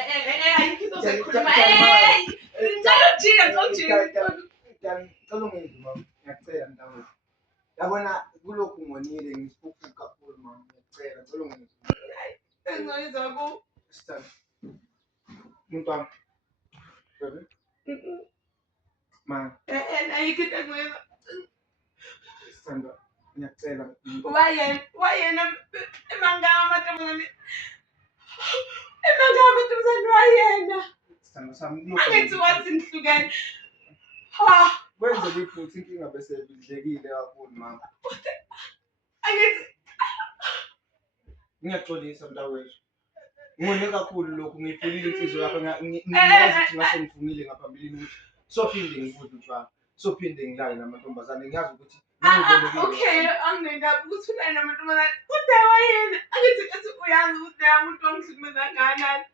ayikho into ozoyikhuluma. Ngicela ujike, Ngicela ungizwe mama, ngiyacela mntakwethu. Yabona kulokhu ngonile ngisiphuphu kakhulu mama, ngiyacela ungizwe. Engizoyizwa ku. Sithando. Umuntu wami. Baby. Ma. Ayikho into engizoyizwa. Sithando, ngiyacela. Wayena emangaka amantombazane. Emangaka amantombazane wayena. Sithando sami. Angithi wathi nihlukene. Kwenzeke futhi inkinga bese idlekile kakhulu mama. Angithi Ngiyaxolisa mntakwethu. Ngone kakhulu lokhu ngifulile inhliziyo yakho ngiyazi ukuthi ngase ngifungile ngaphambilini ukuthi sophinde ngifuthi utshwala. Sophinde ngilale namantombazane ngiyazi ukuthi okay, angingabi ukuthi ulale namantombazane. Kodwa wayena angithi ethi uyazi ukuthi umuntu ongihlukumeza kangakanani.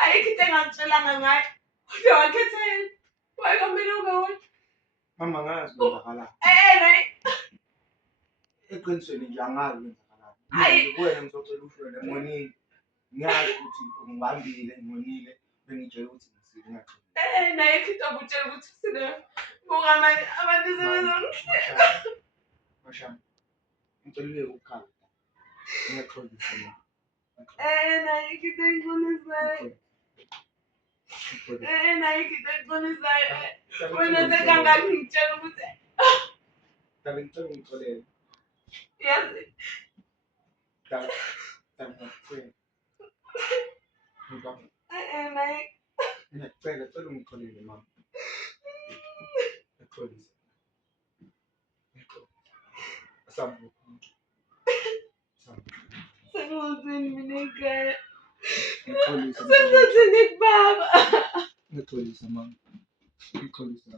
Ayikho into engangitshelanga ngayo. Kodwa wakhetha yena. Wayekamele ungawona. mama ngazi kwenzakalayo. Eqinisweni nje angazi kwenzakalayo. Kuwena ngizocela ushwele ngonile. Ngiyazi ukuthi ngibambile ngonile bengitshela ukuthi ngisile ngiyaqhubeka. Nayikho into obutshela ukuthi usile. Bongamanye abantu sebezongihleka. Mashami. Ngicela ukukhala. Ngiyaxolisa mina. Nayikho into engixolisayo. Nayikho into engixolisayo. Wena sekangaki ngitshela ukuthi Dale ngicela ungixolele. yazi. Dale ngicela. Ngicela. Ngiyacela ungixolele mama. Ngixolisa. Asabu. Sengizini mina ekhaya. Ngixolisa. Sengizini kubaba. Ngixolisa mama. Ngixolisa.